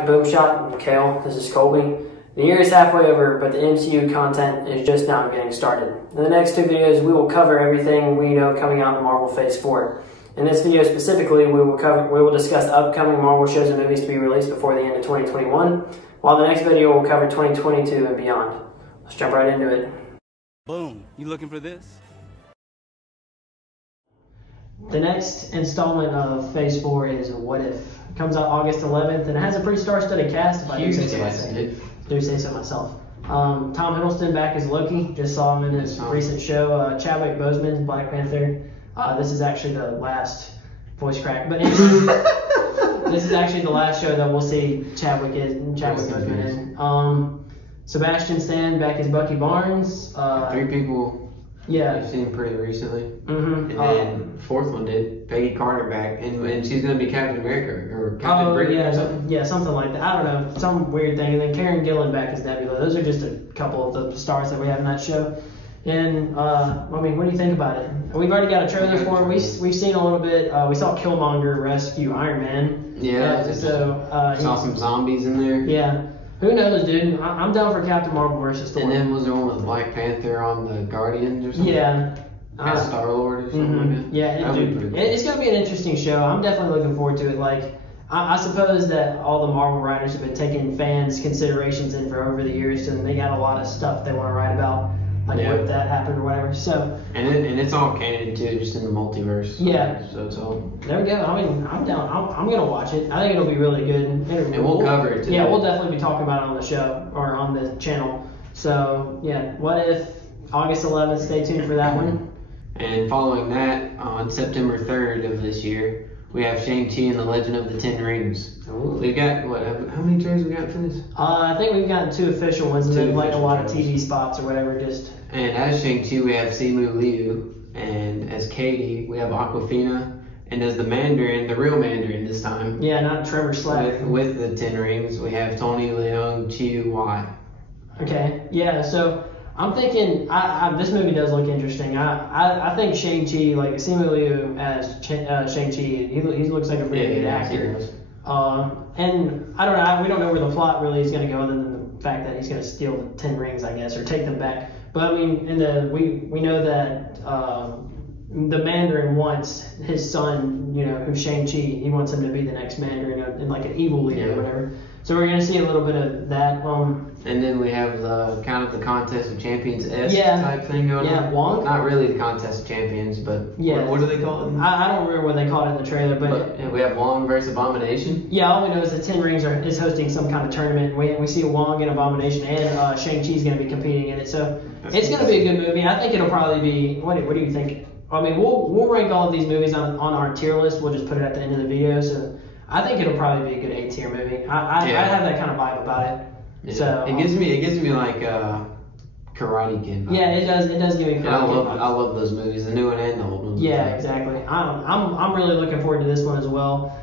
back to Boomshot and Kale. This is Colby. The year is halfway over, but the MCU content is just now getting started. In the next two videos, we will cover everything we know coming out in Marvel Phase 4. In this video specifically, we will discuss the upcoming Marvel shows and movies to be released before the end of 2021, while the next video will cover 2022 and beyond. Let's jump right into it. Boom. You looking for this? The next installment of Phase 4 is What If. It comes out August 11th, and it has a pretty star-studded cast, if I do say so myself. Tom Hiddleston back as Loki. Just saw him in his recent show. Chadwick Boseman's Black Panther. This is actually the last voice crack, but anyway, this is actually the last show that we'll see Chadwick Boseman in. Sebastian Stan back as Bucky Barnes. Three people. Yeah, I've seen pretty recently. Mm-hmm. And then fourth one did Peggy Carter back, and she's gonna be Captain America or Captain Britain. Yeah, yeah, something like that. I don't know, some weird thing. And then Karen Gillan back as Nebula. Those are just a couple of the stars that we have in that show. And I mean, what do you think about it? We've already got a trailer for it. We've seen a little bit. We saw Killmonger rescue Iron Man. Yeah. So saw some zombies in there. Yeah. Who knows, dude? I'm down for Captain Marvel versus Thor. And then was there one with Black Panther on the Guardians or something? Yeah. As Star-Lord or something like that? Yeah, it's going to be an interesting show. I'm definitely looking forward to it. Like, I suppose that all the Marvel writers have been taking fans' considerations in for over the years, and they got a lot of stuff they want to write about, like what that happened or whatever. So. And it's all canon too, just in the multiverse. Yeah. So it's all. There we go. I mean, I'm down. I'm gonna watch it. I think it'll be really good. And we'll cover it too. Yeah, we'll definitely be talking about it on the show or on the channel. So yeah, What If? August 11th. Stay tuned for that one. And following that, on September 3rd of this year, we have Shang-Chi and the Legend of the Ten Rings. Ooh. We've got, how many trailers we got for this? I think we've gotten 2 official ones, and then like a lot of TV spots or whatever. And as Shang-Chi, we have Simu Liu, and as Katie, we have Awkwafina, and as the Mandarin, the real Mandarin this time. Yeah, not Trevor Slack. With the Ten Rings, we have Tony Leung Chiu Wai. Okay, yeah, so I'm thinking, this movie does look interesting. I think Shang-Chi, like Simu Liu as Shang-Chi, he looks like a really good actor. And I don't know, we don't know where the plot really is going to go, other than the fact that he's going to steal the 10 rings, I guess, or take them back. But I mean, we know that the Mandarin wants his son, who's Shang-Chi, he wants him to be the next Mandarin and like an evil leader or whatever. So we're going to see a little bit of that. And then we have the kind of the Contest of Champions-esque type thing going on. Yeah, Wong. Not really the Contest of Champions, but what do they call it? I don't remember what they called it in the trailer, but and we have Wong versus Abomination. Yeah, all we know is the Ten Rings is hosting some kind of tournament. We see Wong and Abomination, and Shang-Chi's going to be competing in it. So it's going to be a good movie. I think it'll probably be. What do you think? I mean, we'll rank all of these movies on our tier list. We'll just put it at the end of the video. So I think it'll probably be a good A-tier movie. I have that kind of vibe about it. Yeah. So it gives me like Karate Kid vibes. Yeah, it does give me Karate Kid vibes. I love those movies, the new one and the old one. Yeah, exactly. I'm really looking forward to this one as well.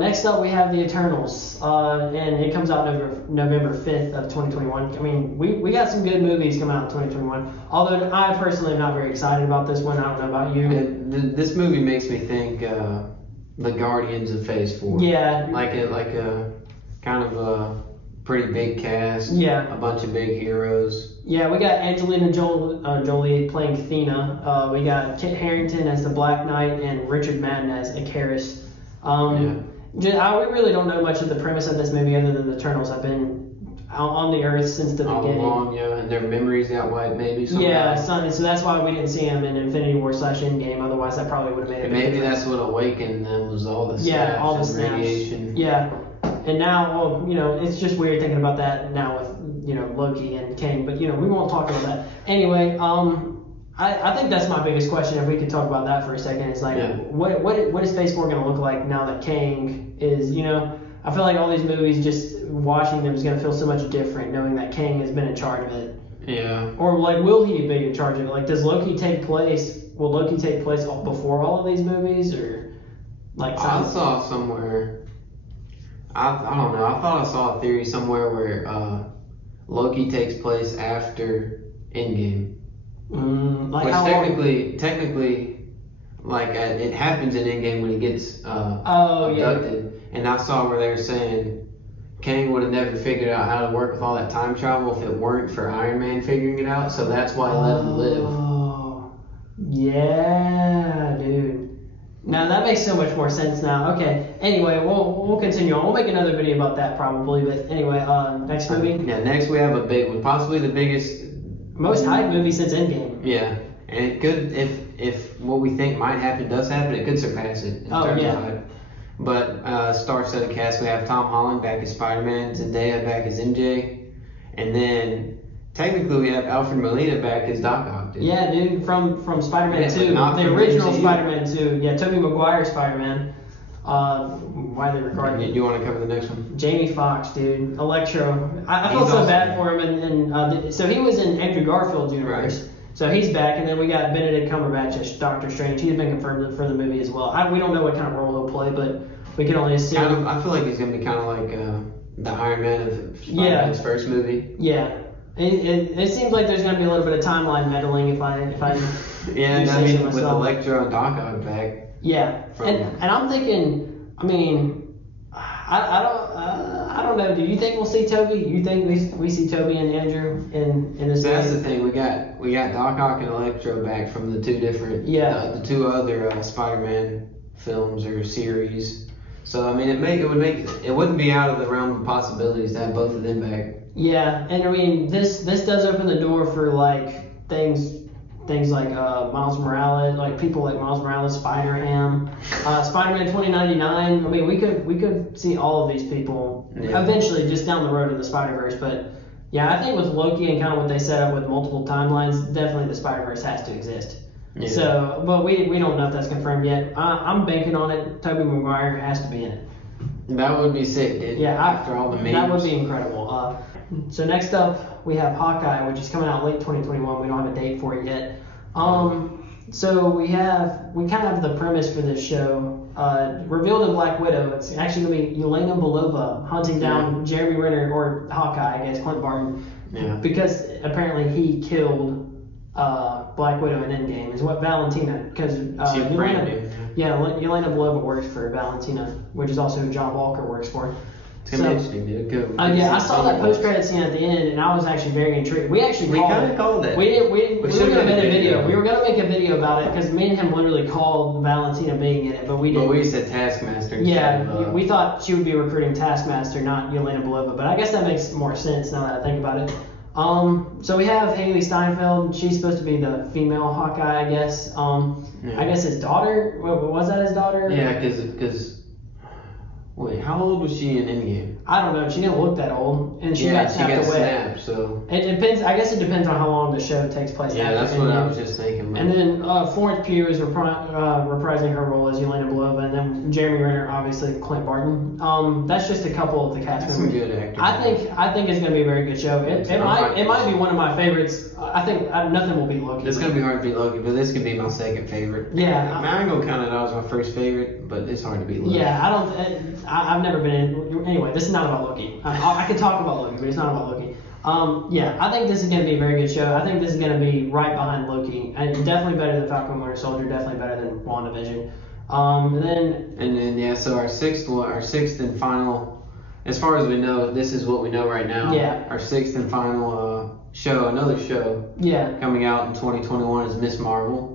Next up, we have The Eternals, and it comes out November 5th of 2021. I mean, we got some good movies coming out in 2021. Although I personally am not very excited about this one. I don't know about you. This movie makes me think the Guardians of Phase 4. Yeah. Like a kind of a pretty big cast. Yeah. A bunch of big heroes. Yeah, we got Angelina Jolie playing Athena. We got Kit Harington as the Black Knight and Richard Madden as Icarus. We really don't know much of the premise of this movie other than the Eternals have been on the Earth since the beginning. All along, and their memories got wiped maybe. Yeah, so that's why we didn't see them in Infinity War / Endgame. Otherwise, that probably would have made it. Maybe that's what awakened them was all the snaps all the snaps. Radiation. Yeah, and now, it's just weird thinking about that now with Loki and Kang. But we won't talk about that anyway. I think that's my biggest question. If we could talk about that for a second, it's like, what is Phase 4 going to look like now that Kang is, I feel like all these movies, just watching them is going to feel so much different knowing that Kang has been in charge of it. Yeah. Or like, will he be in charge of it? Like, will Loki take place before all of these movies, or like? I saw somewhere. I don't know. I thought I saw a theory somewhere where Loki takes place after Endgame. Which technically, like it happens in Endgame when he gets abducted. And I saw where they were saying Kang would have never figured out how to work with all that time travel if it weren't for Iron Man figuring it out. So that's why he let him live. Oh, yeah, dude. Now that makes so much more sense now. Okay. Anyway, we'll continue on. We'll make another video about that probably. But anyway, next movie. Yeah, next we have a big one, possibly the biggest, most hyped movie since Endgame. Yeah, and it could, if what we think might happen does happen, it could surpass it in terms of hype. But star-studded cast, we have Tom Holland back as Spider-Man, Zendaya back as MJ, and then technically we have Alfred Molina back as Doc Ock. Dude. Yeah, dude, from Spider-Man 2, the from original MCU. Spider-Man 2. Yeah, Tobey Maguire's Spider-Man. Widely regarded. You want to cover the next one? Jamie Foxx, dude, Electro. I felt so bad for him, and so he was in Andrew Garfield's universe. Right. So he's back, and then we got Benedict Cumberbatch as Doctor Strange. He's been confirmed for the movie as well. We don't know what kind of role he'll play, but we can only assume. I feel like he's gonna be kind of like the Iron Man of Spider-Man's first movie. Yeah. It seems like there's gonna be a little bit of timeline meddling if I yeah, and I mean with Electro and Doc Ock back. Yeah, and I'm thinking, I mean, I don't know. Do you think we'll see Toby? You think we see Toby and Andrew in this? So that's the thing. We got Doc Ock and Electro back from the two different the two other Spider-Man films or series. So I mean, it wouldn't be out of the realm of possibilities to have both of them back. Yeah, and I mean this does open the door for like things like Miles Morales, like people like Miles Morales, Spider-Ham, Spider-Man 2099. I mean, we could see all of these people eventually just down the road in the Spider-Verse. But yeah, I think with Loki and kind of what they set up with multiple timelines, definitely the Spider-Verse has to exist. Yeah. So, but we don't know if that's confirmed yet. I'm banking on it. Tobey Maguire has to be in it. That would be sick, dude. Yeah, after all the memes. That would be incredible. So next up, we have Hawkeye, which is coming out late 2021. We don't have a date for it yet. So we kind of have the premise for this show revealed in Black Widow. It's actually going to be Yelena Belova hunting down Jeremy Renner, or Hawkeye, I guess, Clint Barton. Yeah. Because apparently he killed Black Widow in Endgame. Is what Valentina, because Yelena Belova works for Valentina, which is also who John Walker works for. It's gonna be interesting, dude. Good. I saw that post-credit scene at the end, and I was actually very intrigued. We kind of called it. We were gonna make a video. We were gonna make a video about it because me and him literally called Valentina being in it, but we didn't. But we said Taskmaster. Yeah, we thought she would be recruiting Taskmaster, not Yelena Belova. But I guess that makes more sense now that I think about it. So we have Haley Steinfeld. She's supposed to be the female Hawkeye, I guess. I guess his daughter. Was that his daughter? Yeah, because. Wait, how old was she in Endgame? I don't know. She didn't look that old, and she got snapped away. Snapped, so it depends. I guess it depends on how long the show takes place. Yeah, that's what I was just thinking. And then Florence Pugh is reprising her role as Yelena Belova, and then Jeremy Renner, obviously Clint Barton. That's just a couple of the cast members. Some good actors. I think it's going to be a very good show. It might be one of my favorites. I think nothing will beat Loki. It's going to be hard to beat Loki, but this could be my second favorite. Yeah, I mean, I'm going to count it out as my first favorite, but it's hard to beat Loki. Yeah, I've never been in. Anyway, this is not about Loki. I could talk about Loki, but it's not about Loki. Yeah, I think this is going to be a very good show. I think this is going to be right behind Loki, and definitely better than Falcon and Winter Soldier. Definitely better than WandaVision. And then so our sixth and final, as far as we know, this is what we know right now. Yeah. Our sixth and final another show. Yeah. Coming out in 2021 is Miss Marvel.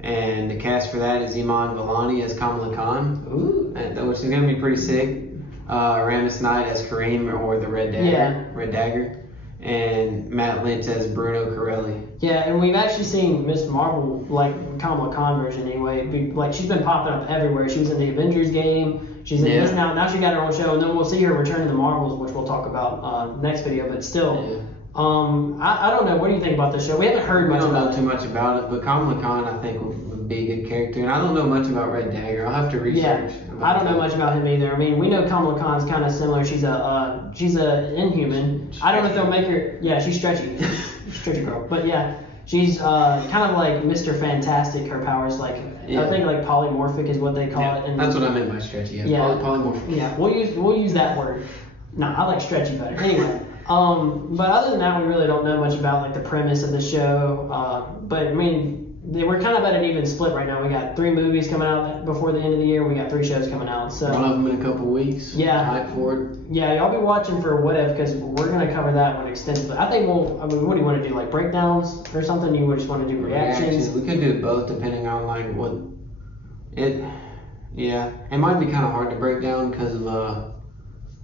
And the cast for that is Iman Vellani as Kamala Khan, which is going to be pretty sick. Ramis Knight as Kareem, or the Red Dagger, and Matt Lintz as Bruno Corelli. Yeah, and we've actually seen Miss Marvel, like Kamala Khan version anyway. Like, she's been popping up everywhere. She was in the Avengers game. She's in this now. Now she got her own show, and then we'll see her return to the Marvels, which we'll talk about next video. But still. I don't know. What do you think about this show? We haven't heard much about it. We don't know too much about it, but Kamala Khan, I think, would be a good character. And I don't know much about Red Dagger. I'll have to research. Yeah, I don't know much about him either. I mean, we know Kamala Khan's kind of similar. She's a Inhuman. I don't know if they'll make her. Yeah, she's stretchy. Stretchy girl. But yeah, she's kind of like Mr. Fantastic. Her powers, like I think, like polymorphic is what they call it. And that's what I meant by stretchy. Yeah, polymorphic. Yeah, we'll use that word. No, I like stretchy better. Anyway. But other than that, we really don't know much about like the premise of the show. But I mean, we're kind of at an even split right now. We got 3 movies coming out before the end of the year. We got 3 shows coming out. So one of them in a couple weeks. Yeah. Hype for it. Yeah, y'all be watching for What If because we're gonna cover that one extensively. I think what do you want to do? Like breakdowns or something? You just want to do reactions? We could do both depending on like what it. Yeah, it might be kind of hard to break down because of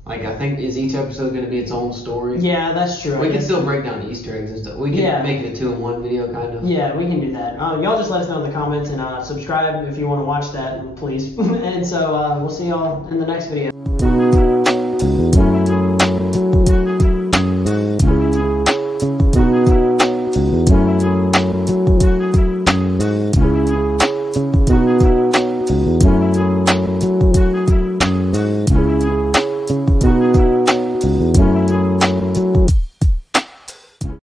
like I think is each episode going to be its own story. Yeah, that's true. We can still break down Easter eggs and stuff. We can make it a 2-in-1 video kind of. Yeah, we can do that. Y'all just let us know in the comments and subscribe if you want to watch that, please. And so we'll see y'all in the next video.